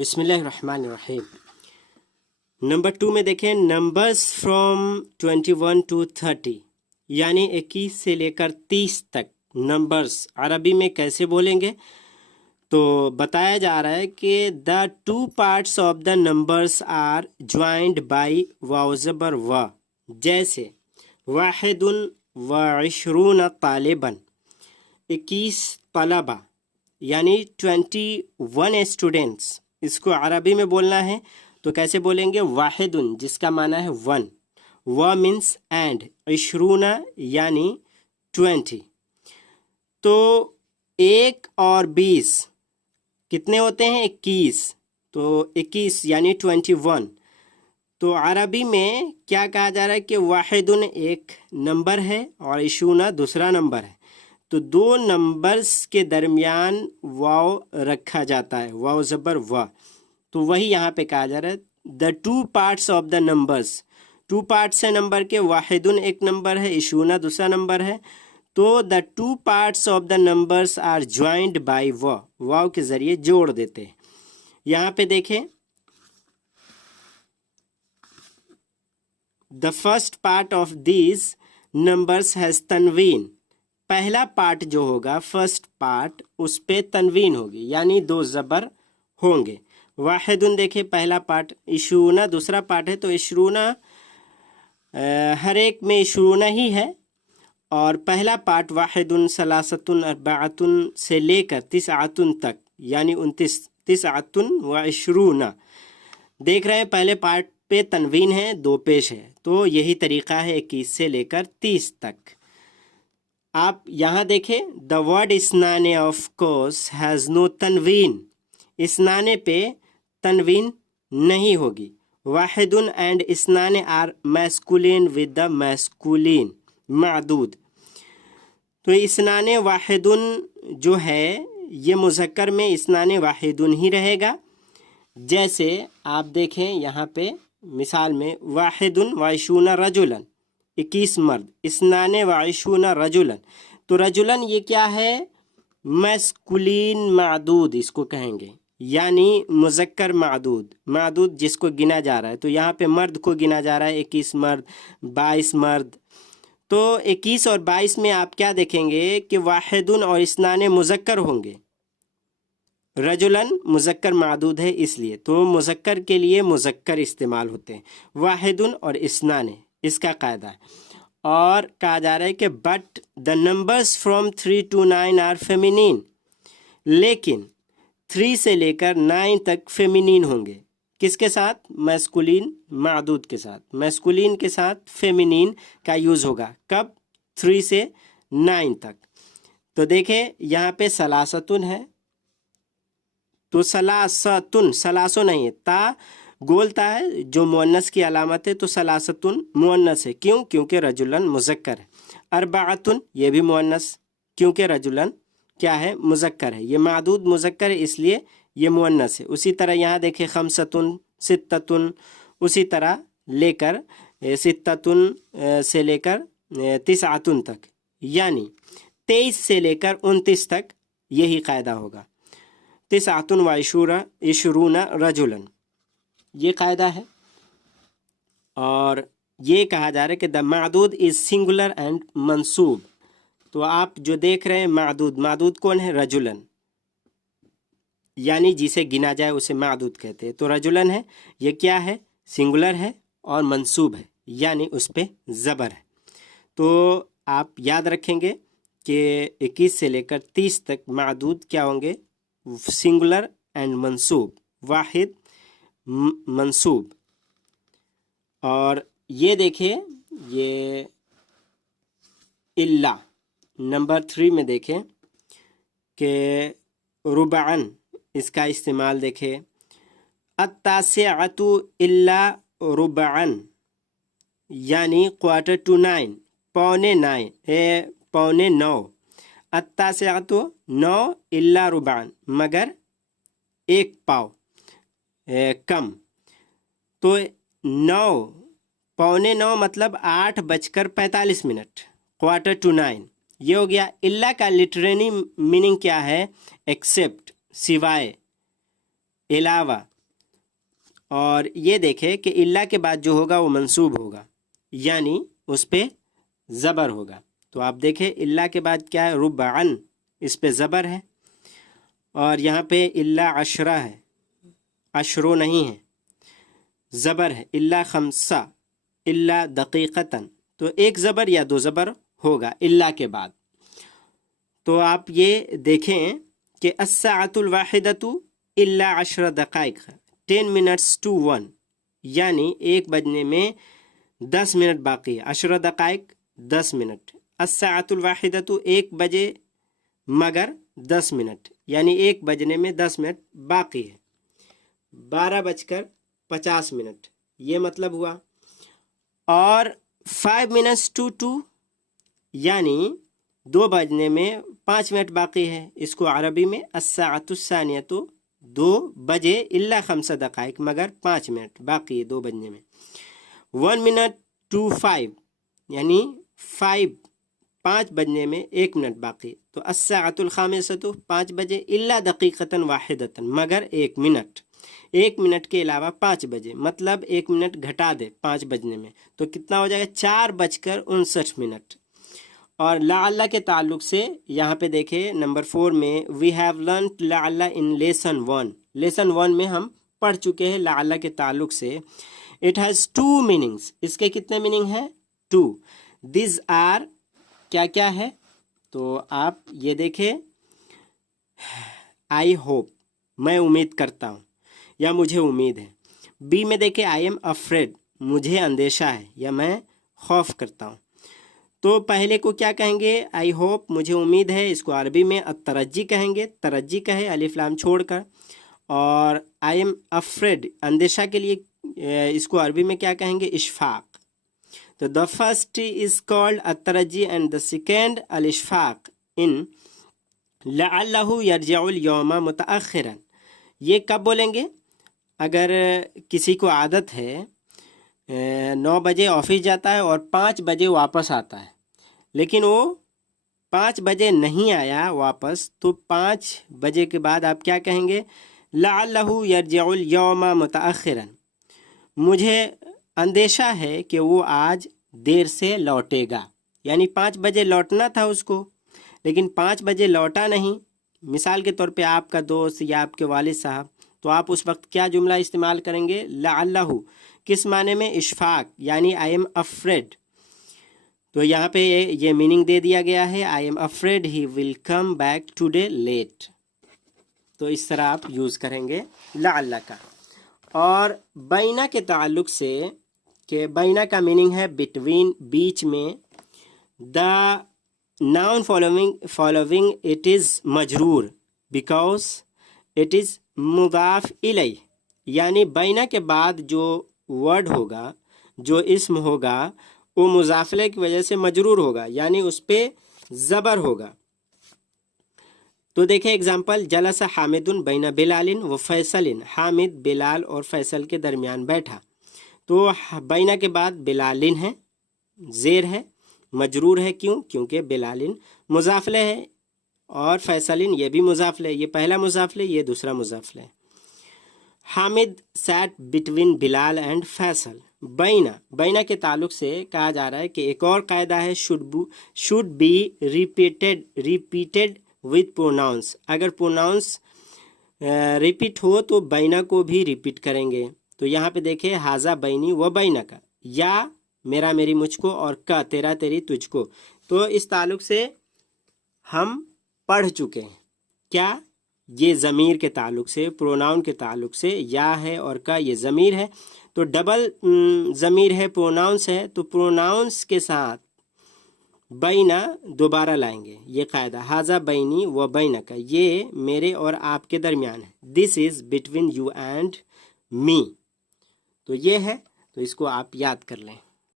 बिस्मिल्लाहिर्रहमानिर्रहीम। नंबर 2 में देखें नंबर्स फ्रॉम 21 टू 30 यानी 21 से लेकर 30 तक नंबर्स अरबी में कैसे बोलेंगे। तो बताया जा रहा है कि the two parts of the numbers are joined by वाव ज़बर व, जैसे वाहिदुन व इशरून तालिबन 21 तलबा यानी 21 स्टूडेंट्स। इसको अरबी में बोलना है तो कैसे बोलेंगे, वाहिदुन जिसका माना है वन, व मीन्स एंड, इशरूना यानी 20। तो 1 और 20 कितने होते हैं, 21। तो 21 यानी 21। तो अरबी में क्या कहा जा रहा है कि वाहिदुन एक नंबर है और इशरूना दूसरा नंबर है। तो दो नंबर्स के दरमियान वाव रखा जाता है, वाव ज़बर व। तो वही यहाँ पे कहा जा रहा है the two parts of the numbers. Two parts है नंबर के, वाहिदुन एक नंबर है, इशरूना दूसरा नंबर है। तो the two parts of the numbers are joined by व, वाव के ज़रिए जोड़ देते हैं। यहाँ पे देखें the first part of these numbers has तनवीन। पहला पार्ट जो होगा, फर्स्ट पार्ट, उस पे तनवीन होगी यानी दो ज़बर होंगे। वाहिदुन देखे पहला पार्ट, इशरूना दूसरा पार्ट है। तो इशरूना हर एक में इशरूना ही है। और पहला पार्ट वाहिदुन सलासतुन अर्बाअतुन से लेकर तिसआतुन तक यानी 29, तिसआतुन व इशरूना। देख रहे हैं पहले पार्ट पे तनवीन है, दो पेश है। तो यही तरीक़ा है 21 से लेकर 30 तक। आप यहाँ देखें द वर्ड इसनाने ऑफ कोर्स हैज़ नो तनवीन। इसनाने पे तनवीन नहीं होगी। वाहिदुन एंड इसनाने are masculine with the masculine मादूद। तो इसनाने वाहिदुन जो है ये मुज़क्कर में इसनाने वाहिदुन ही रहेगा। जैसे आप देखें यहाँ पे मिसाल में वाहिदुन वाइशूना रजुलन 21 मर्द, इसनाने वाइशूना रजुलन। तो रजुलन ये क्या है, मैस्कुलिन मादूद इसको कहेंगे यानी मुज़क्कर मादूद, मादूद जिसको गिना जा रहा है। तो यहाँ पे मर्द को गिना जा रहा है 21 मर्द, 22 मर्द। तो 21 और 22 में आप क्या देखेंगे कि वाहिदुन और इसनाने मुज़क्कर होंगे, रजुलन मुज़क्कर मादूद है इसलिए। तो मुज़क्कर के लिए मुज़क्कर इस्तेमाल होते हैं, वाहिदुन और इसनाने, इसका कायदा है। और कहा जा रहा है कि but the numbers from 3 to 9 are feminine. लेकिन 3 से लेकर 9 तक फेमिनिन होंगे। किसके साथ, मैस्कुलिन मादूद के साथ। मैस्कुलिन के साथ फेमिनिन का यूज़ होगा कब, 3 से 9 तक। तो देखें यहाँ पे सलासतुन है, तो सलासतुन, सलासो नहीं है, ता गोलता है जो मुअन्नस की अलामत है। तो सलासतुन मुअन्नस है, क्यों, क्योंकि रजुलन मुज़क्कर है। अरबाअतुन ये भी मुअन्नस, क्योंकि रजुलन क्या है, मुज़क्कर है। ये मादूद मुज़क्कर है इसलिए ये मुअन्नस है। उसी तरह यहाँ देखें खमसतुन, सित्ततुन, उसी तरह लेकर सित्ततुन से लेकर तिसआतुन तक यानी 23 से लेकर 29 तक यही कायदा होगा। तिसआतुन व इशरूना रजुलन, ये कायदा है। और ये कहा जा रहा है कि द मादूद इज़ सिंगुलर एंड मंसूब। तो आप जो देख रहे हैं मादूद, मादूद कौन है, रजुलन, यानी जिसे गिना जाए उसे मादूद कहते हैं। तो रजुलन है, ये क्या है, सिंगुलर है और मंसूब है यानी उस पे ज़बर है। तो आप याद रखेंगे कि 21 से लेकर 30 तक मादूद क्या होंगे, सिंगुलर एंड मंसूब, वाहिद मंसूब। और ये देखिए ये इल्ला नंबर 3 में देखें कि रुबान, इसका इस्तेमाल देखें अत्तासिअतु इल्ला रुबान यानी क्वार्टर टू 9, पौने 9। अत्तासिअतु 9 इल्ला रुबान मगर एक पाव कम। तो 9 पौने 9 मतलब 8:45, क्वार्टर टू 9 ये हो गया। इल्ला का लिटरेरी मीनिंग क्या है, एक्सेप्ट, सिवाय, علاوہ، اور یہ دیکھیں کہ الا کے بعد جو ہوگا وہ منصوب ہوگا، یعنی اس پہ زبر ہوگا. تو آپ دیکھیں الا کے بعد کیا ہے، ربعن، اس پہ زبر ہے، اور یہاں پہ الا عشرہ ہے، عشرو نہیں ہے، زبر ہے. الا خمسہ، الا دقیقتاً، تو ایک زبر یا دو زبر ہوگا الا کے بعد. تو آپ یہ دیکھیں کہ الساعۃ الواحدۃ الا 10 دقائق، 10 minutes to 1، یعنی 1 بجنے میں 10 منٹ باقی ہے. 10 دقائق 10 منٹ. الساعۃ الواحدۃ 1 بجے مگر 10 منٹ، یعنی 1 بجنے میں 10 منٹ باقی ہے. 12:50، یہ مطلب ہوا. اور 5 minutes to 2، یعنی 2 بجنے میں 5 منٹ باقی ہے. اس کو عربی میں الساعۃ الثانیۃ، 2 بجے الا 5 دقائق، مگر 5 منٹ باقی ہے 2 بجنے میں. 1 minute to 5، یعنی 5 بجنے میں 1 منٹ باقی. تو الساعۃ الخامسۃ، 5 بجے الا دقیقتاً واحدتاً، مگر 1 منٹ، 1 منٹ کے علاوہ 5 بجے، مطلب 1 منٹ گھٹا دے 5 بجنے میں، تو کتنا ہو جائے گا، 4:59. اور لعل کے تعلق سے یہاں پہ دیکھیں نمبر 4 میں وی ہیو لرنڈ لعل ان لیسن 1. لیسن 1 میں ہم پڑھ چکے ہیں لعل کے تعلق سے. اٹ ہیز 2 میننگس، اس کے کتنے میننگ ہیں، 2. دیز آر کیا کیا ہے، تو آپ یہ دیکھیں، آئی ہوپ، میں امید کرتا ہوں یا مجھے امید ہے. بی میں دیکھیں آئی ایم افریڈ، مجھے اندیشہ ہے یا میں خوف کرتا ہوں. تو پہلے کو کیا کہیں گے، آئی ہوپ، مجھے امید ہے، اس کو عربی میں الترجی کہیں گے، ترجی کہے الف لام چھوڑ کر. اور آئی ایم افریڈ اندیشہ کے لیے اس کو عربی میں کیا کہیں گے، اشفاق. تو the first is called الترجی and the second الاشفاق in لعلہ یرجع اليوم متأخرا. یہ کب بولیں گے، اگر کسی کو عادت ہے 9 بجے آفس جاتا ہے اور 5 بجے واپس آتا ہے، لیکن وہ 5 بجے نہیں آیا واپس، تو 5 بجے کے بعد آپ کیا کہیں گے، لعلہ یرجع اليوم متأخرا، مجھے اندیشہ ہے کہ وہ آج دیر سے لوٹے گا. یعنی 5 بجے لوٹنا تھا اس کو، لیکن 5 بجے لوٹا نہیں. مثال کے طور پہ آپ کا دوست یا آپ کے والد صاحب، تو آپ اس وقت کیا جملہ استعمال کریں گے، لعلہ، کس معنی میں، اشفاق، یعنی آئی ایم افریڈ. تو یہاں پہ یہ میننگ دے دیا گیا ہے، I am afraid he will come back today let. تو اس طرح آپ یوز کریں گے لعلہ کا. اور بینا کے تعلق سے، کہ بینا کا میننگ ہے بٹوین، بیچ میں. دا noun following it is مجرور because it is مضاف الیہ، یعنی بینا کے بعد جو ورڈ ہوگا، جو اسم ہوگا، وہ مضاف الیہ کی وجہ سے مجرور ہوگا، یعنی اس پہ زبر ہوگا. تو دیکھیں اگزامپل، جلس حامد بین بلال و فیصل، حامد بلال اور فیصل کے درمیان بیٹھا. تو بینا کے بعد بلالن ہے، زیر ہے، مجرور ہے، کیونکہ بلالن مضاف الیہ ہے، اور فیصلن یہ بھی مضاف الیہ، یہ پہلا مضاف الیہ، یہ دوسرا مضاف الیہ. Hamid sat between Bilal and Faisal. بینا کے تعلق سے کہا جا رہا ہے کہ ایک اور قاعدہ ہے، should be repeated with pronouns. اگر پروناؤنس ریپیٹ ہو تو بینا کو بھی ریپیٹ کریں گے. تو یہاں پہ دیکھیں، حاذا بینی و بینا کا، یا میرا میری مجھ کو، اور کا تیرا تیری تجھ کو. تو اس تعلق سے ہم پڑھ چکے ہیں کیا، یہ ضمیر کے تعلق سے، پروناؤن کے تعلق سے، یا ہے اور کا یہ ضمیر ہے، تو ڈبل ضمیر ہے، پروناؤنس ہے، تو پروناؤنس کے ساتھ بینا دوبارہ لائیں گے. یہ قاعدہ، حاذا بینی و بینا کا، یہ میرے اور آپ کے درمیان ہے. This is between you and me. تو یہ ہے، تو اس کو آپ یاد کر لیں.